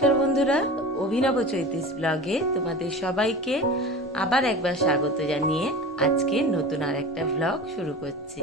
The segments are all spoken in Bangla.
নমস্কার বন্ধুরা, অভিনব চৈতিস ব্লগে তোমাদের সবাইকে আবার একবার স্বাগত জানিয়ে আজকে নতুন আর একটা ব্লগ শুরু করছি।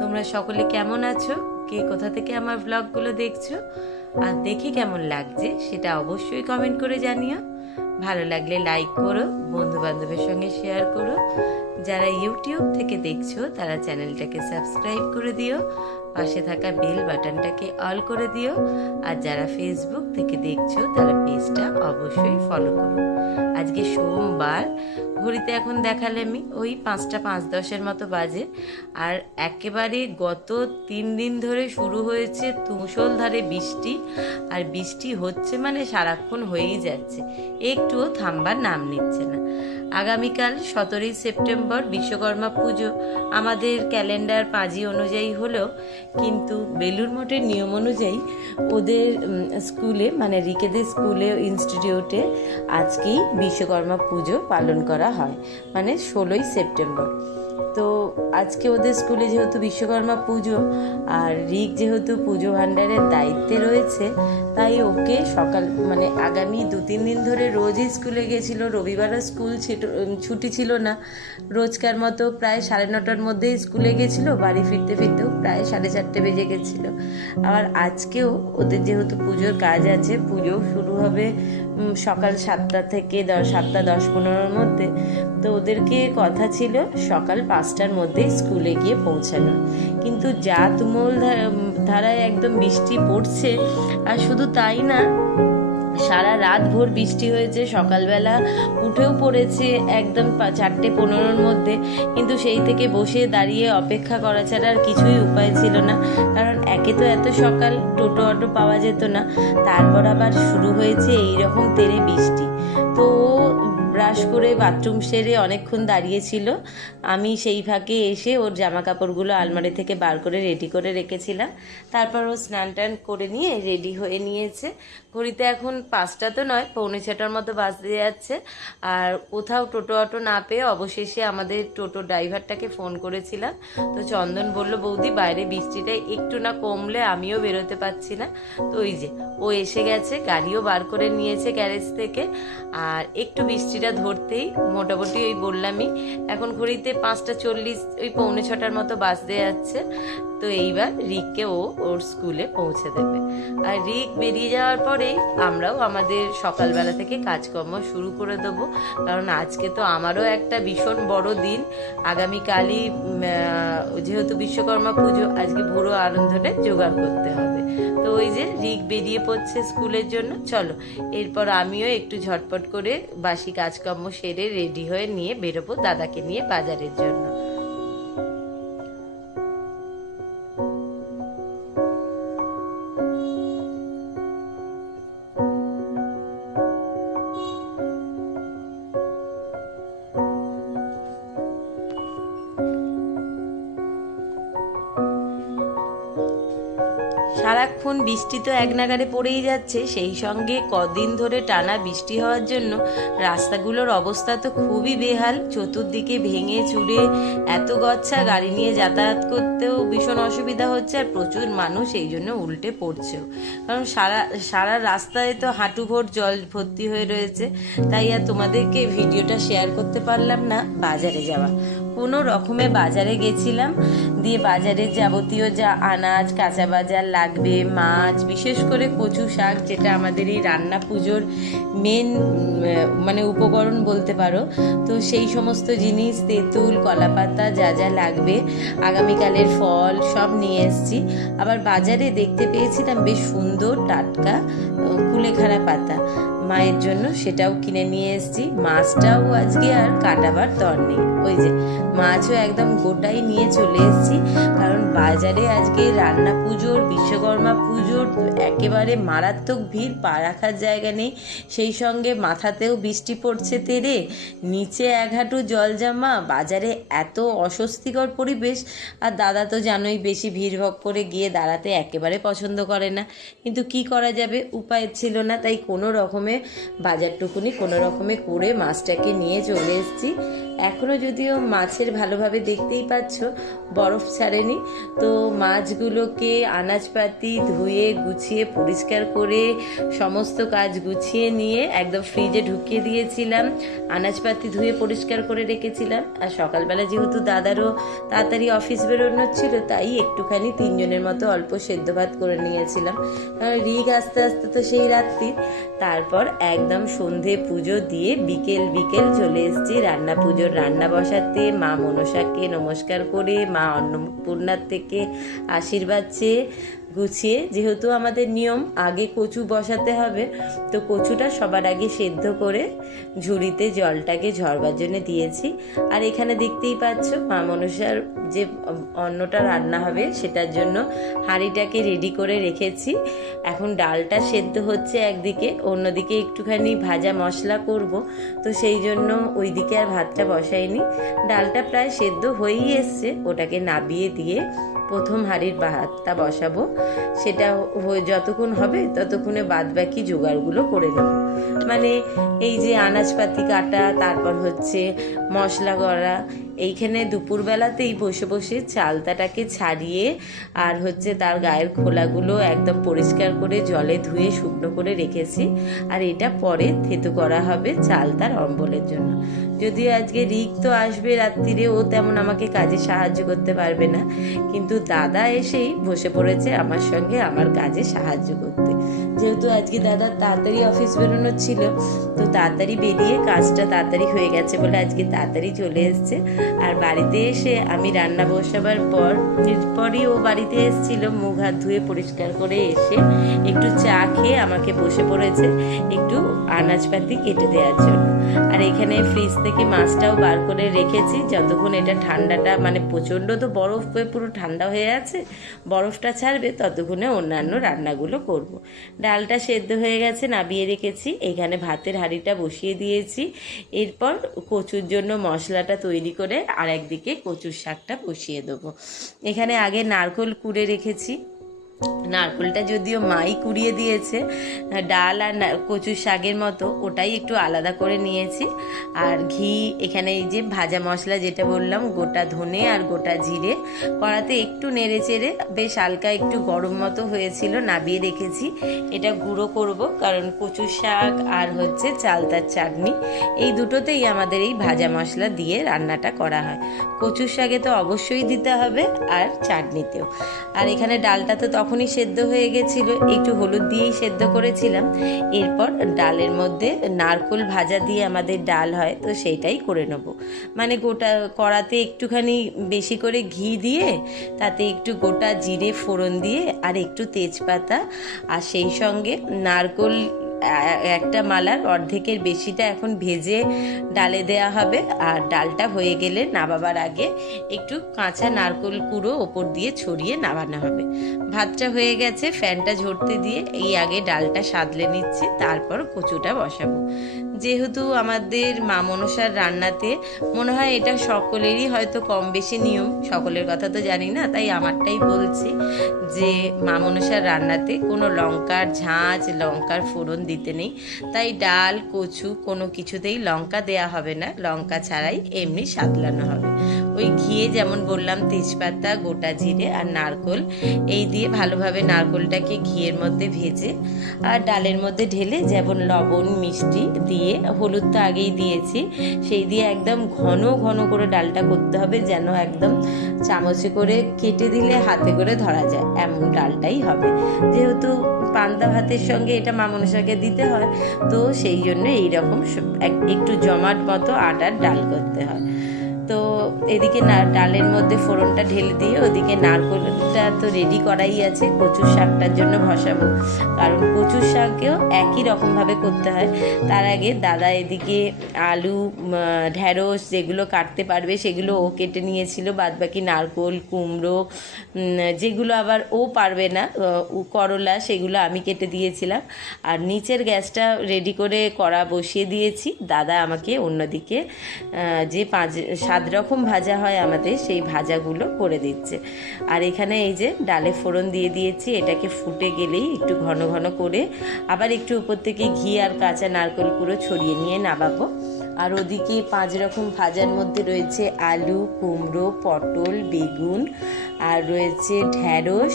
তোমরা সকলে কেমন আছো? কে কোথা থেকে আমার ব্লগগুলো দেখছ? আর দেখে কেমন লাগছে সেটা অবশ্যই কমেন্ট করে জানিও। ভালো লাগলে লাইক করো বন্ধু বান্ধবের সঙ্গে শেয়ার করো। যারা ইউটিউব থেকে দেখছ, তারা চ্যানেলটাকে সাবস্ক্রাইব করে দিও। পাশে থাকা বেল বাটনটাকে অল করে দিও। আর যারা ফেসবুক থেকে দেখছ, তারা পেজটা অবশ্যই ফলো করো। আজকে সোমবার, ঘড়িতে এখন দেখালে আমি, ওই পাঁচটা পাঁচ দশের মতো বাজে। আর একেবারে গত তিন দিন ধরে শুরু হয়েছে তুষলধারে বৃষ্টি। আর বৃষ্টি হচ্ছে মানে সারাক্ষণ হয়েই যাচ্ছে। একটুও থামবার নাম নিচ্ছে না। আগামীকাল সতেরোই সেপ্টেম্বর বিশ্বকর্মা পুজো। আমাদের ক্যালেন্ডার পাঁজি অনুযায়ী হলো কিন্তু বেলুর মঠের নিয়ম অনুযায়ী ওদের স্কুলে মানে রিকেদের স্কুলে ইনস্টিটিউটে আজকেই বিশ্বকর্মা পুজো পালন করা হয় মানে ষোলোই সেপ্টেম্বর। তো আজকে ওদের স্কুলে যেহেতু বিশ্বকর্মা পুজো আর রিক যেহেতু পুজো ভাণ্ডারের দায়িত্বে রয়েছে, তাই ওকে সকাল মানে আগামী দু তিন দিন ধরে রোজই স্কুলে গেছিল রবিবারও স্কুল ছিট- ছিল না। রোজকার মতো প্রায় সাড়ে নটার মধ্যেই স্কুলে গেছিল বাড়ি ফিরতে ফিরতেও প্রায় সাড়ে চারটে বেজে গেছিল। আবার আজকেও ওদের যেহেতু পুজোর কাজ আছে, পুজো শুরু হবে সকাল সাতটা থেকে দশ সাতটা দশ পনেরোর মধ্যে। তো ওদেরকে কথা ছিল সকাল পাঁচটার মধ্যে স্কুলে গিয়ে পৌঁছানো কিন্তু যা তুমুল ধারায় একদম বৃষ্টি পড়ছে। আর শুধু তাই না সারা রাত ভোর বৃষ্টি হয়েছে, সকালবেলা উঠেও পড়েছে একদম চারটে পনেরোর মধ্যে। কিন্তু সেই থেকে বসে দাঁড়িয়ে অপেক্ষা করা ছাড়া আর কিছুই উপায় ছিল না। কারণ একে তো এত সকাল টোটো অটো পাওয়া যেত না, তারপর আবার শুরু হয়েছে এই রকম তেরে বৃষ্টি। তো ব্রাশ করে বাথরুম সেরে অনেকক্ষণ দাঁড়িয়েছিল আমি সেই ফাঁকে এসে ওর জামা কাপড়গুলো আলমারি থেকে বার করে রেডি করে রেখেছিলাম। তারপর ও স্নান টান করে নিয়ে রেডি হয়ে নিয়েছে। ঘড়িতে এখন পাঁচটা তো নয়, পৌনে ছটার মতো বাজতে যাচ্ছে। আর কোথাও টোটো অটো না পেয়ে অবশেষে আমাদের টোটো ড্রাইভারটাকে ফোন করেছিলাম। তো চন্দন বলল, বৌদি, বাইরে বৃষ্টিটা একটু না কমলে আমিও বেরোতে পারছি না। তো ওই যে, ও এসে গেছে, গাড়িও বার করে নিয়েছে গ্যারেজ থেকে। আর একটু বৃষ্টিটা ধরতেই, মোটামুটি ওই বললামই, এখন ঘড়িতে পাঁচটা চল্লিশ, ওই পৌনে ছটার মতো বাজতে যাচ্ছে। তো এইবার রিককে ও ওর স্কুলে পৌঁছে দেবে। আর রিক বেরিয়ে যাওয়ার পরেই আমরাও আমাদের সকালবেলা থেকে কাজকর্ম শুরু করে দেবো। কারণ আজকে তো আমারও একটা ভীষণ বড় দিন। আগামীকালই যেহেতু বিশ্বকর্মা পুজো, আজকে ভোরো আনন্দটা জোগাড় করতে হবে। তো ওই যে রিক বেরিয়ে পড়ছে স্কুলের জন্য। চলো, এরপর আমিও একটু ঝটপট করে বাসি কাজকর্ম সেরে রেডি হয়ে নিয়ে বেরোবো দাদাকে নিয়ে বাজারের জন্য। বৃষ্টি তো এক নাগারে পড়েই যাচ্ছে। সেই সঙ্গে কদিন ধরে টানা বৃষ্টি হওয়ার জন্য রাস্তাগুলোর অবস্থা তো খুবই বেহাল। চতুর্দিকে ভেঙে চুড়ে এত গচ্ছা গাড়ি নিয়ে যাতায়াত করতেও ভীষণ অসুবিধা হচ্ছে আর প্রচুর মানুষ এই জন্য উল্টে পড়ছেও। কারণ সারা সারা রাস্তায় তো হাঁটু ভোর জল ভর্তি হয়ে রয়েছে। তাই আর তোমাদেরকে ভিডিওটা শেয়ার করতে পারলাম না বাজারে যাওয়া। কোনো রকমে বাজারে গেছিলাম। দিয়ে বাজারের যাবতীয় যা আনাজ, কাঁচা বাজার লাগবে, মাছ, বিশেষ করে কচু শাক, যেটা আমাদের এই রান্না পুজোর মেন মানে উপকরণ বলতে পারো। তো সেই সমস্ত জিনিস, তেঁতুল, কলাপাতা যা যা লাগবে, আগামীকালের ফল সব নিয়ে এসেছি। আবার বাজারে দেখতে পেয়েছিলাম বেশ সুন্দর টাটকা কুলেখাড়া পাতা। মায়ের জন্য সেটাও কিনে নিয়ে এসেছি। মাছটাও আজকে আর কাটাবার দর নেই। ওই যে মাছও একদম গোটাই নিয়ে চলে এসেছি। কারণ বাজারে আজকে রান্না পুজোর, বিশ্বকর্মা পুজোর একেবারে মারাত্মক ভিড়, পা রাখার জায়গা নেই। সেই সঙ্গে মাথাতেও বৃষ্টি পড়ছে তেরে, নিচে এক হাঁটু জল জামা বাজারে এত অস্বস্তিকর পরিবেশ। আর দাদা তো জানোই বেশি ভিড় ভক করে গিয়ে দাঁড়াতে একেবারে পছন্দ করে না। কিন্তু কি করা যাবে? উপায় ছিল না, তাই কোনো রকমে বাজারটুকুনি, কোনো রকমে করে মাছটাকে নিয়ে চলে এসেছি। এখনও যদিও মাছের ভালোভাবে দেখতেই পাচ্ছ, বরফ ছাড়েনি। তো মাছগুলোকে আনাজপাতি ধুয়ে, গুছিয়ে, পরিষ্কার করে সমস্ত কাজ গুছিয়ে নিয়ে একদম ফ্রিজে ঢুকিয়ে দিয়েছিলাম। আনাজপাতি ধুয়ে পরিষ্কার করে রেখেছিলাম। আর সকালবেলা যেহেতু দাদারও তাড়াতাড়ি অফিস বেরোনোর ছিল, তাই একটুখানি তিনজনের মতো অল্প সেদ্ধ ভাত করে নিয়েছিলাম। রিগ আস্তে আস্তে তো সেই রাত্রি তারপর একদম সন্ধে পুজো দিয়ে বিকেল বিকেল চলে এসেছি রান্না পুজোর রান্না বসাতে মা মনসাকে নমস্কার করে মা অন্নপূর্ণার থেকে আশীর্বাদ চেয়ে গুছিয়ে, যেহেতু আমাদের নিয়ম আগে কচু বসাতে হবে, তো কচুটা সবার আগে সেদ্ধ করে ঝুড়িতে জলটাকে ঝরবার জন্য দিয়েছি। আর এখানে দেখতেই পাচ্ছ, মা মনসার যে অন্নটা রান্না হবে, সেটার জন্য হাঁড়িটাকে রেডি করে রেখেছি। এখন ডালটা সেদ্ধ হচ্ছে একদিকে, অন্যদিকে একটুখানি ভাজা মশলা করব, তো সেই জন্য ওইদিকে আর ভাতটা বসাইনি। ডালটা প্রায় সেদ্ধ হয়েই এসছে, ওটাকে নাবিয়ে দিয়ে প্রথম হাঁড়ির ভাতটা বসাবো। সেটা যতক্ষণ হবে ততক্ষণে বাদ বাকি জোগাড়গুলো করে নেব। মানে এই যে আনাজপাতি কাটা, তারপর হচ্ছে মশলা করা এইখানে দুপুরবেলাতেই বসে বসে চালতাটাকে ছাড়িয়ে আর হচ্ছে তার গায়ের খোলাগুলো একদম পরিষ্কার করে জলে ধুয়ে শুকনো করে রেখেছি। আর এটা পরে থেতু করা হবে চালতার অম্বলের জন্য। যদিও আজকে রিক তো আসবে রাত্রিরে ও তেমন আমাকে কাজে সাহায্য করতে পারবে না। কিন্তু দাদা এসেই বসে পড়েছে আমার সঙ্গে আমার কাজে সাহায্য করতে। যেহেতু আজকে দাদা তাড়াতাড়ি অফিস বেরোনোর ছিল তো তাড়াতাড়ি বেরিয়ে কাজটা তাড়াতাড়ি হয়ে গেছে বলে আজকে তাড়াতাড়ি চলে এসছে আর বাড়িতে এসে আমি রান্না বসাবার পর পরই ও বাড়িতে এসেছিল, মুখ হাত ধুয়ে পরিষ্কার করে এসে একটু চা খেয়ে আমাকে বসে পড়েছে একটু আনাজপাতি কেটে দেওয়ার জন্য আর এখানে ফ্রিজ থেকে মাছটাও বার করে রেখেছি, যতক্ষণ এটা ঠান্ডাটা মানে প্রচণ্ড তো বরফ হয়ে পুরো ঠান্ডা হয়ে আছে, বরফটা ছাড়বে ততক্ষণে অন্যান্য রান্নাগুলো করব। ডালটা সেদ্ধ হয়ে গেছে, নাবিয়ে রেখেছি, এখানে ভাতের হাঁড়িটা বসিয়ে দিয়েছি। এরপর কচুর জন্য মশলাটা তৈরি করে আর একদিকে কচুর শাকটা বসিয়ে দেবো। এখানে আগে নারকোল কুড়ে রেখেছি। নারকোলটা যদিও মাই কুড়িয়ে দিয়েছে ডাল আর কচুর শাকের মতো, ওটাই একটু আলাদা করে নিয়েছি। আর ঘি, এখানে এই যে ভাজা মশলা যেটা বললাম, গোটা ধনে আর গোটা জিরে। কড়াতে একটু নেড়ে চেড়ে, বেশ হালকা একটু গরম মতো হয়েছিল, নাবিয়ে রেখেছি। এটা গুঁড়ো করব, কারণ কচু শাক আর হচ্ছে চালতার চাটনি, এই দুটোতেই আমাদের এই ভাজা মশলা দিয়ে রান্নাটা করা হয়। কচুর শাকে তো অবশ্যই দিতে হবে, আর চাটনিতেও। আর এখানে ডালটা তো তখনই সেদ্ধ হয়ে গেছিল। একটু হলুদ দিয়েই সেদ্ধ করেছিলাম। এরপর ডালের মধ্যে নারকোল ভাজা দিয়ে আমাদের ডাল হয়, তো সেইটাই করে নেব। মানে গোটা কড়াতে একটুখানি বেশি করে ঘি দিয়ে, তাতে একটু গোটা জিরে ফোড়ন দিয়ে, আর একটু তেজপাতা, আর সেই সঙ্গে নারকোল একটা মালার অর্ধেকের বেশিটা এখন ভেজে ডালে দেয়া হবে। আর ডালটা হয়ে গেলে নাবাবার আগে একটু কাঁচা নারকোল কুড়ো ওপর দিয়ে ছড়িয়ে নাবানো হবে। ভাতটা হয়ে গেছে, ফ্যানটা ঝরতে দিয়ে এই আগে ডালটা সাদলে নিচ্ছি, তারপর কচুটা বসাবো। যেহেতু আমাদের মা মনসার রান্নাতে মনে হয় এটা সকলেরই হয়তো কম বেশি নিয়ম, সকলের কথা তো জানি না, তাই আমারটাই বলছি যে মা মনসার রান্নাতে কোনো লঙ্কার ঝাঁজ, লঙ্কার ফোড়ন দিতে নেই। তাই ডাল, কচু কোনো কিছুতেই লঙ্কা দেয়া হবে না, লঙ্কা ছাড়াই এমনি সাতলানো হবে। ওই ঘিয়ে যেমন বললাম, তেজপাতা, গোটা জিরে আর নারকোল। এই দিয়ে ভালোভাবে নারকোলটাকে ঘিয়ের মধ্যে ভেজে আর ডালের মধ্যে ঢেলে যেমন লবণ, মিষ্টি দিয়ে, হলুদ তো আগেই দিয়েছি, সেই দিয়ে একদম ঘন ঘন করে ডালটা করতে হবে যেন একদম চামচে করে কেটে দিলে হাতে করে ধরা যায়, এমন ডালটাই হবে। যেহেতু পান্তা ভাতের সঙ্গে এটা মামনসাকে দিতে হয়, তো সেই জন্য এইরকম একটু জমাট মতো আটার ডাল করতে হয়। তো এদিকে না ডালের মধ্যে ফোড়নটা ঢেলে দিয়ে ওদিকে নারকোলটা তো রেডি করাই আছে, কচুর শাকটার জন্য বসাবো কারণ কচুর শাককেও একই রকমভাবে করতে হয়। তার আগে দাদা এদিকে আলু ঢ্যাঁড়স যেগুলো কাটতে পারবে সেগুলো ও কেটে নিয়েছিল, বাদবাকি নারকোল, কুমড়ো যেগুলো আবার ও পারবে না করলা সেগুলো আমি কেটে দিয়েছিলাম। আর নিচের গ্যাসটা রেডি করে কড়া বসিয়ে দিয়েছি। দাদা আমাকে অন্যদিকে যে পাঁচ সাত রকম ভাজা হয় আমাদের, সেই ভাজাগুলো করে দিচ্ছে। আর এখানে এই যে ডালে ফোড়ন দিয়ে দিয়েছি, এটাকে ফুটে গেলেই একটু ঘন ঘন করে আবার একটু উপর থেকে ঘি আর কাঁচা নারকেল কুড়ো ছড়িয়ে নিয়ে নামাবো। আর ওদিকে পাঁচ রকম ভাজার মধ্যে রয়েছে আলু, কুমড়ো, পটল, বেগুন আর রয়েছে ঢ্যাঁড়স।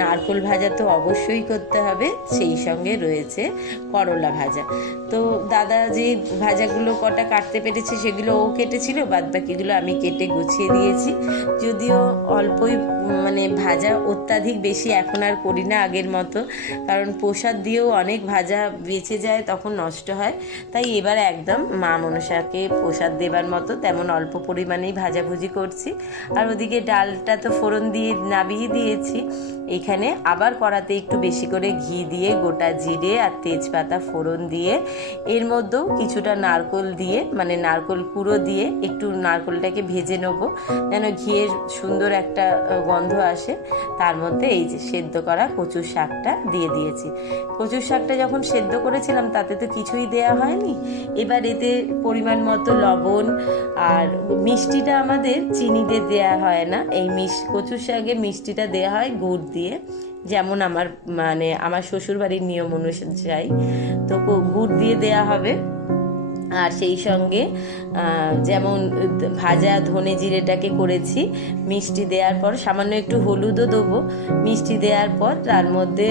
নারকোল ভাজা তো অবশ্যই করতে হবে, সেই সঙ্গে রয়েছে করলা ভাজা। তো দাদা যে ভাজাগুলো কটা কাটতে পেরেছে সেগুলো ও কেটেছিল বাদ বাকিগুলো আমি কেটে গুছিয়ে দিয়েছি। যদিও অল্পই মানে ভাজা অত্যাধিক বেশি এখন আর করি না আগের মতো, কারণ প্রসাদ দিয়েও অনেক ভাজা বেঁচে যায়, তখন নষ্ট হয়। তাই এবার একদম মা মনসাকে প্রসাদ দেবার মতো তেমন অল্প পরিমাণেই ভাজাভুজি করছি। আর ওদিকে ডালটা তো ফোড়ন দিয়ে নাবিয়ে দিয়েছি। এখানে আবার কড়াতে একটু বেশি করে ঘি দিয়ে গোটা জিরে আর তেজপাতা ফোড়ন দিয়ে, এর মধ্যেও কিছুটা নারকোল দিয়ে মানে নারকোল কুড়ো দিয়ে একটু নারকোলটাকে ভেজে নেব, যেন ঘিয়ের সুন্দর একটা গন্ধ আসে। তার মধ্যে এই যে সেদ্ধ করা কচুর শাকটা দিয়ে দিয়েছি। কচুর শাকটা যখন সেদ্ধ করেছিলাম, তাতে তো কিছুই দেয়া হয়নি। এবার এতে পরিমাণ মতো লবণ আর মিষ্টিটা আমাদের চিনিতে দেয়া হয় না। এই মিশ কচুর শাকে মিষ্টিটা দেওয়া হয়, গুড় দিয়ে। যেমন আমার মানে আমার শ্বশুরবাড়ির নিয়ম অনুসারে যাই তো গুড় দিয়ে দেয়া হবে। আর সেই সঙ্গে যেমন ভাজা ধনে জিরেটাকে করেছি, মিষ্টি দেওয়ার পর সামান্য একটু হলুদও দেবো। মিষ্টি দেওয়ার পর তার মধ্যে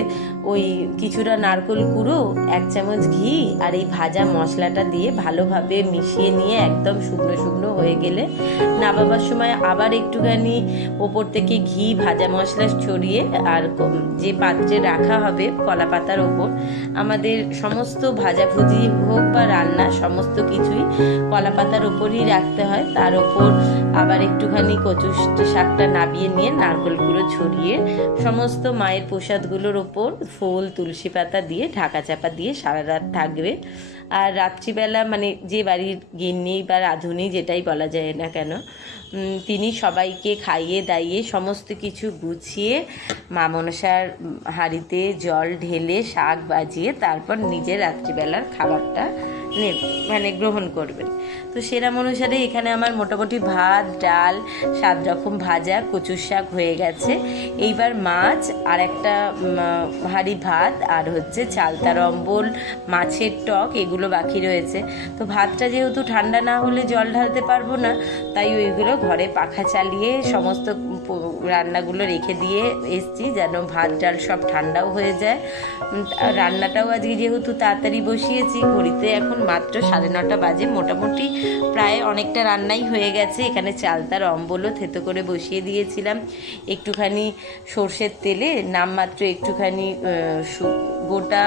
ওই কিছুটা নারকোল কুড়ো, এক চামচ ঘি আর এই ভাজা মশলাটা দিয়ে ভালোভাবে মিশিয়ে নিয়ে একদম শুকনো শুকনো হয়ে গেলে নামাবার সময় আবার একটুখানি ওপর থেকে ঘি, ভাজা মশলা ছড়িয়ে আর যে পাত্রে রাখা হবে কলা পাতার ওপর, আমাদের সমস্ত ভাজাভুজি হোক বা রান্না সমস্ত কিছুই কলা পাতার ওপরই রাখতে হয়। তার ওপর আবার একটুখানি কচু শাকটা নাবিয়ে নিয়ে নারকেল গুঁড়ো ছড়িয়ে সমস্ত মায়ের প্রসাদগুলোর ওপর ফুল, তুলসী পাতা দিয়ে ঢাকা চাপা দিয়ে সারা রাত থাকবে। আর রাত্রিবেলা মানে যে বাড়ির গিন্নি বা রাঁধুনি যেটাই বলা যায় না কেন তিনি সবাইকে খাইয়ে দাইয়ে সমস্ত কিছু গুছিয়ে মা মনসার হাঁড়িতে জল ঢেলে শাক বাজিয়ে তারপর নিজের রাত্রিবেলার খাবারটা মানে গ্রহণ করবেন তো সেরাম অনুসারে এখানে আমার মোটামুটি ভাত, ডাল, সাত রকম ভাজা, কচুর শাক হয়ে গেছে। এইবার মাছ আর একটা ভারী ভাত আর হচ্ছে চালতার অম্বল, মাছের টক, এগুলো বাকি রয়েছে। তো ভাতটা যেহেতু ঠান্ডা না হলে জল ঢালতে পারব না, তাই ওইগুলো ঘরে পাখা চালিয়ে সমস্ত রান্নাগুলো রেখে দিয়ে এসছি যেন ভাত, ডাল সব ঠান্ডাও হয়ে যায়। রান্নাটাও আজকে যেহেতু তাড়াতাড়ি বসিয়েছি, ঘড়িতে এখন মাত্র সাড়ে নটা বাজে। মোটামুটি প্রায় অনেকটা রান্নাই হয়ে গেছে। এখানে চালতার অম্বলও থেতো করে বসিয়ে দিয়েছিলাম। একটুখানি সর্ষের তেলে নামমাত্র একটুখানি গোটা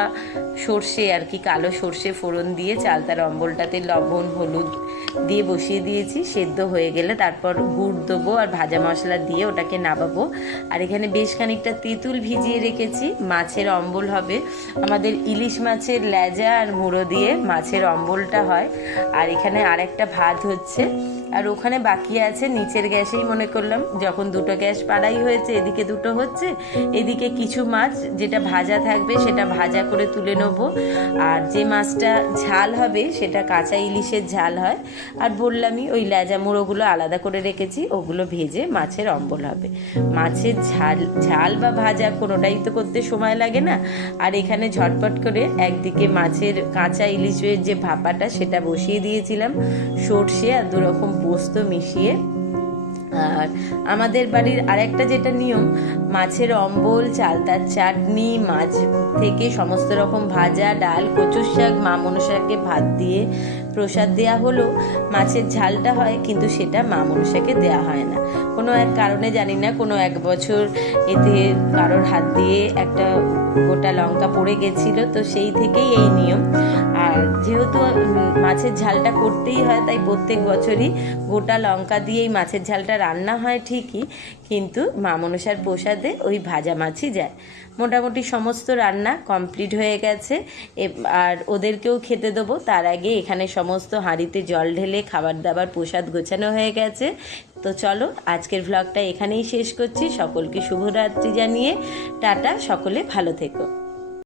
সর্ষে আর কি, কালো সর্ষে ফোড়ন দিয়ে চালতার অম্বলটাতে লবণ, হলুদ দিয়ে বসিয়ে দিয়েছি, সেদ্ধ হয়ে গেলে তারপর গুড় দেবো আর ভাজা মশলা দিয়ে ওটাকে নাবাবো। আর এখানে বেশ খানিকটা তেঁতুল ভিজিয়ে রেখেছি, মাছের অম্বল হবে। আমাদের ইলিশ মাছের লেজা আর মুড়ো দিয়ে মাছের অম্বলটা হয়। আর এখানে আরেকটা ভাত হচ্ছে আর ওখানে বাকি আছে নিচের গ্যাসেই মনে করলাম। যখন দুটো গ্যাস পাড়াই হয়েছে, এদিকে দুটো হচ্ছে, এদিকে কিছু মাছ যেটা ভাজা থাকবে সেটা ভাজা করে তুলে নেব। আর যে মাছটা ঝাল হবে সেটা কাঁচা ইলিশের ঝাল হয়। আর বললামই ওই লেজা মুড়োগুলো আলাদা করে রেখেছি, ওগুলো ভেজে মাছের অম্বল হবে। মাছের ঝাল ঝাল বা ভাজা কোনোটাই তো করতে সময় লাগে না। আর এখানে ঝটপট করে একদিকে মাছের কাঁচা ইলিশের যে ভাপাটা সেটা বসিয়ে দিয়েছিলাম। সর্ষে আর দু রকম পোস্ত মিশিয়ে। আর আমাদের বাড়ির আরেকটা যেটা নিয়ম, মাছের অম্বল, চালতার চাটনি, মাছ থেকে সমস্ত রকম ভাজা, ডাল, কচুর শাক মা মনসাকে ভাত দিয়ে প্রসাদ দেয়া হলো মাছের ঝালটা হয়, কিন্তু সেটা মা মনসাকে দেয়া হয় না। কোনো এক কারণে জানি না, কোনো এক বছর এতে কারোর হাত দিয়ে একটা গোটা লঙ্কা পড়ে গেছিল, তো সেই থেকেই এই নিয়ম। আর যেহেতু মাছের ঝালটা করতেই হয়, তাই প্রত্যেক বছরই গোটা লঙ্কা দিয়েই মাছের ঝালটা রান্না হয় ঠিকই, কিন্তু মা মনসার প্রসাদে ওই ভাজা মাছই যায়। মোটামুটি সমস্ত রান্না কমপ্লিট হয়ে গেছে। আর ওদেরকেও খেতে দেবো। তার আগে এখানে সমস্ত হাঁড়িতে জল ঢেলে খাবার দাবার প্রসাদ গোছানো হয়ে গেছে। তো চলো, আজকের ভ্লগটা এখানেই শেষ করছি। সকলকে শুভরাত্রি জানিয়ে, টাটা, সকলে ভালো থেকো।